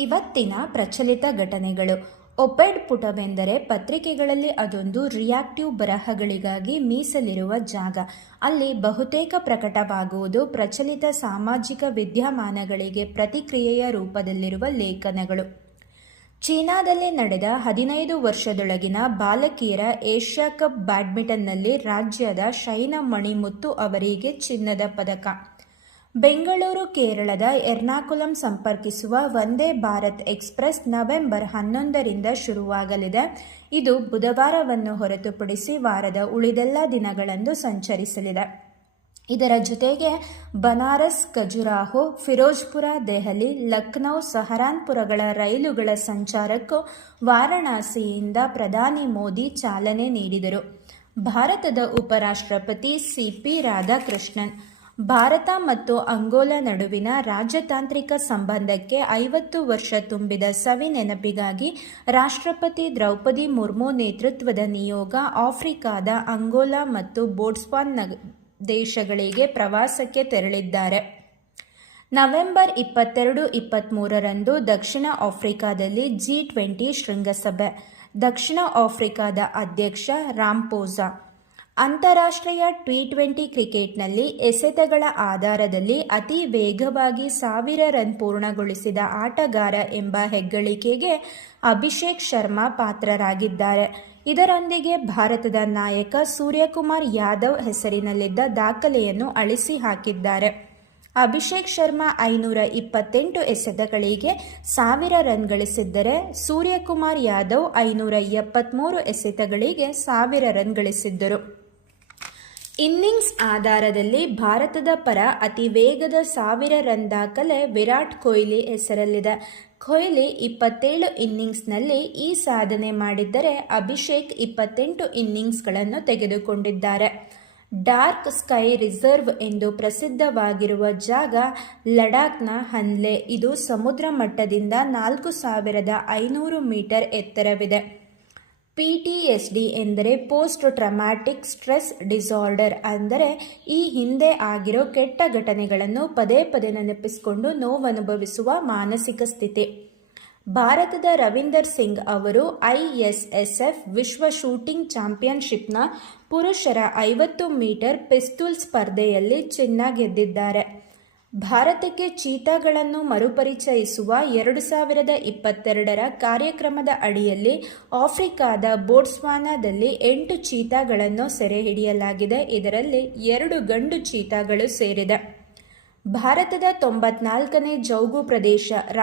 ಇವತ್ತಿನ ಪ್ರಚಲಿತ ಘಟನೆಗಳು. ಒಪೆಡ್ ಪುಟವೆಂದರೆ ಪತ್ರಿಕೆಗಳಲ್ಲಿ ಅದೊಂದು ರಿಯಾಕ್ಟಿವ್ ಬರಹಗಳಿಗಾಗಿ ಮೀಸಲಿರುವ ಜಾಗ. ಅಲ್ಲಿ ಬಹುತೇಕ ಪ್ರಕಟವಾಗುವುದು ಪ್ರಚಲಿತ ಸಾಮಾಜಿಕ ವಿದ್ಯಮಾನಗಳಿಗೆ ಪ್ರತಿಕ್ರಿಯೆಯ ರೂಪದಲ್ಲಿರುವ ಲೇಖನಗಳು. ಚೀನಾದಲ್ಲಿ ನಡೆದ ಹದಿನೈದು ವರ್ಷದೊಳಗಿನ ಬಾಲಕಿಯರ ಏಷ್ಯಾ ಕಪ್ ಬ್ಯಾಡ್ಮಿಂಟನ್ನಲ್ಲಿ ರಾಜ್ಯದ ಶೈನಾ ಮಣಿಮುತ್ತು ಅವರಿಗೆ ಚಿನ್ನದ ಪದಕ. ಬೆಂಗಳೂರು, ಕೇರಳದ ಎರ್ನಾಕುಲಂ ಸಂಪರ್ಕಿಸುವ ವಂದೇ ಭಾರತ್ ಎಕ್ಸ್ಪ್ರೆಸ್ ನವೆಂಬರ್ ಹನ್ನೊಂದರಿಂದ ಶುರುವಾಗಲಿದೆ. ಇದು ಬುಧವಾರವನ್ನು ಹೊರತುಪಡಿಸಿ ವಾರದ ಉಳಿದೆಲ್ಲ ದಿನಗಳಂದು ಸಂಚರಿಸಲಿದೆ. ಇದರ ಜೊತೆಗೆ ಬನಾರಸ್, ಖಜುರಾಹೋ, ಫಿರೋಜ್ಪುರ, ದೆಹಲಿ, ಲಕ್ನೌ, ಸಹರಾನ್ಪುರಗಳ ರೈಲುಗಳ ಸಂಚಾರಕ್ಕೂ ವಾರಣಾಸಿಯಿಂದ ಪ್ರಧಾನಿ ಮೋದಿ ಚಾಲನೆ ನೀಡಿದರು. ಭಾರತದ ಉಪರಾಷ್ಟ್ರಪತಿ ಸಿಪಿ ರಾಧಾಕೃಷ್ಣನ್ ಭಾರತ ಮತ್ತು ಅಂಗೋಲಾ ನಡುವಿನ ರಾಜತಾಂತ್ರಿಕ ಸಂಬಂಧಕ್ಕೆ ಐವತ್ತು ವರ್ಷ ತುಂಬಿದ ಸವಿ ನೆನಪಿಗಾಗಿ ರಾಷ್ಟ್ರಪತಿ ದ್ರೌಪದಿ ಮುರ್ಮು ನೇತೃತ್ವದ ನಿಯೋಗ ಆಫ್ರಿಕಾದ ಅಂಗೋಲಾ ಮತ್ತು ಬೋಟ್ಸ್ವಾನ್ ದೇಶಗಳಿಗೆ ಪ್ರವಾಸಕ್ಕೆ ತೆರಳಿದ್ದಾರೆ. ನವೆಂಬರ್ ಇಪ್ಪತ್ತೆರಡು ಇಪ್ಪತ್ತ್ಮೂರರಂದು ದಕ್ಷಿಣ ಆಫ್ರಿಕಾದಲ್ಲಿ ಜಿ ಟ್ವೆಂಟಿ ಶೃಂಗಸಭೆ, ದಕ್ಷಿಣ ಆಫ್ರಿಕಾದ ಅಧ್ಯಕ್ಷ ರಾಂಪೋಸಾ ಅಂತಾರಾಷ್ಟ್ರೀಯ ಟಿ ಟ್ವೆಂಟಿ ಕ್ರಿಕೆಟ್ನಲ್ಲಿ ಎಸೆತಗಳ ಆಧಾರದಲ್ಲಿ ಅತಿ ವೇಗವಾಗಿ ಸಾವಿರ ರನ್ ಪೂರ್ಣಗೊಳಿಸಿದ ಆಟಗಾರ ಎಂಬ ಹೆಗ್ಗಳಿಕೆಗೆ ಅಭಿಷೇಕ್ ಶರ್ಮಾ ಪಾತ್ರರಾಗಿದ್ದಾರೆ. ಇದರೊಂದಿಗೆ ಭಾರತದ ನಾಯಕ ಸೂರ್ಯಕುಮಾರ್ ಯಾದವ್ ಹೆಸರಿನಲ್ಲಿದ್ದ ದಾಖಲೆಯನ್ನು ಅಳಿಸಿ ಹಾಕಿದ್ದಾರೆ. ಅಭಿಷೇಕ್ ಶರ್ಮಾ ಐನೂರ ಇಪ್ಪತ್ತೆಂಟು ಎಸೆತಗಳಿಗೆ ಸಾವಿರ ರನ್ ಗಳಿಸಿದ್ದರೆ, ಸೂರ್ಯಕುಮಾರ್ ಯಾದವ್ ಐನೂರ ಎಪ್ಪತ್ತ್ಮೂರು ಎಸೆತಗಳಿಗೆ ಸಾವಿರ ರನ್ ಗಳಿಸಿದ್ದರು. ಇನ್ನಿಂಗ್ಸ್ ಆಧಾರದಲ್ಲಿ ಭಾರತದ ಪರ ಅತಿ ವೇಗದ ಸಾವಿರ ರನ್ ದಾಖಲೆ ವಿರಾಟ್ ಕೊಹ್ಲಿ ಹೆಸರಲ್ಲಿದೆ. ಕೊಹ್ಲಿ ಇಪ್ಪತ್ತೇಳು ಇನ್ನಿಂಗ್ಸ್ನಲ್ಲಿ ಈ ಸಾಧನೆ ಮಾಡಿದ್ದರೆ ಅಭಿಷೇಕ್ ಇಪ್ಪತ್ತೆಂಟು ಇನ್ನಿಂಗ್ಸ್ಗಳನ್ನು ತೆಗೆದುಕೊಂಡಿದ್ದಾರೆ. ಡಾರ್ಕ್ ಸ್ಕೈ ರಿಸರ್ವ್ ಎಂದು ಪ್ರಸಿದ್ಧವಾಗಿರುವ ಜಾಗ ಲಡಾಖ್ನ ಹನ್ಲೆ. ಇದು ಸಮುದ್ರ ಮಟ್ಟದಿಂದ ನಾಲ್ಕು ಸಾವಿರದ ಐನೂರು ಮೀಟರ್ ಎತ್ತರವಿದೆ. ಪಿಟಿಎಸ್ಡಿ ಎಂದರೆ ಪೋಸ್ಟ್ ಟ್ರಮ್ಯಾಟಿಕ್ ಸ್ಟ್ರೆಸ್ ಡಿಸಾರ್ಡರ್ ಅಂದರೆ ಈ ಹಿಂದೆ ಆಗಿರೋ ಕೆಟ್ಟ ಘಟನೆಗಳನ್ನು ಪದೇ ಪದೇ ನೆನಪಿಸಿಕೊಂಡು ನೋವನುಭವಿಸುವ ಮಾನಸಿಕ ಸ್ಥಿತಿ. ಭಾರತದ ರವೀಂದರ್ ಸಿಂಗ್ ಅವರು ಐ ಎಸ್ ಎಸ್ ಎಫ್ ವಿಶ್ವ ಶೂಟಿಂಗ್ ಚಾಂಪಿಯನ್ಶಿಪ್ನ ಪುರುಷರ ಐವತ್ತು ಮೀಟರ್ ಪಿಸ್ತೂಲ್ ಸ್ಪರ್ಧೆಯಲ್ಲಿ ಚಿನ್ನ ಗೆದ್ದಿದ್ದಾರೆ. ಭಾರತಕ್ಕೆ ಚೀತಾಗಳನ್ನು ಮರುಪರಿಚಯಿಸುವ ಎರಡು ಸಾವಿರದ ಇಪ್ಪತ್ತೆರಡರ ಕಾರ್ಯಕ್ರಮದ ಅಡಿಯಲ್ಲಿ ಆಫ್ರಿಕಾದ ಬೋಟ್ಸ್ವಾನಾದಲ್ಲಿ ಎಂಟು ಚೀತಾಗಳನ್ನು ಸೆರೆ ಹಿಡಿಯಲಾಗಿದೆ. ಇದರಲ್ಲಿ ಎರಡು ಗಂಡು ಚೀತಾಗಳು ಸೇರಿದೆ. ಭಾರತದ ತೊಂಬತ್ನಾಲ್ಕನೇ ಜೌಗು ಪ್ರದೇಶ